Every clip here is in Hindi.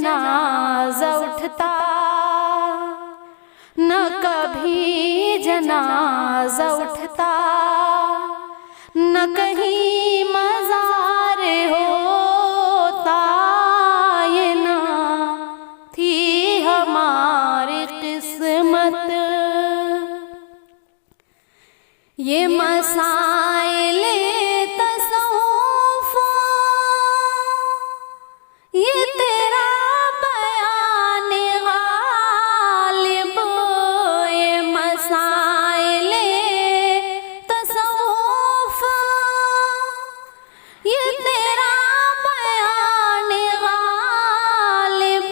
जनाजा उठता, न कभी जनाजा उठता, न कहीं मज़ार होता, ये ना थी हमारी किस्मत। ये मसाइले तसव्वुफ़, ये तेरा बयान गालिब, ये मसाइले तसव्वुफ़, ये तेरा बयान गालिब।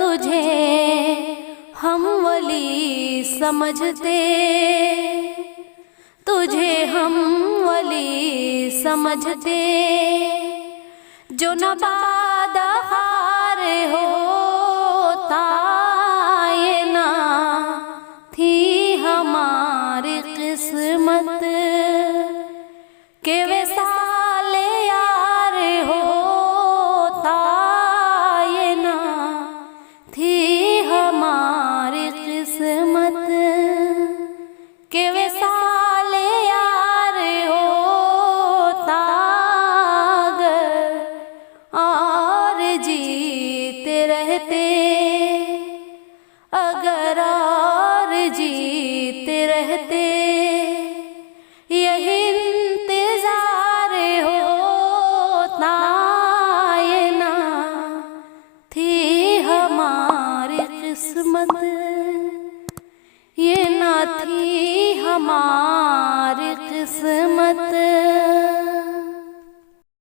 तुझे हम वली समझते, तुझे हम वली समझते, जो न बादहार होता, ये ना थी हमारी किस्मत। के विसाल यार होता, ये ना थी हमारी किस्मत। के विसाल यार होता, और जीते रहते, अगर और जीते रहते, यही इंतजार होता, ये ना थी हमारी किस्मत, ये ना थी हमारी किस्मत।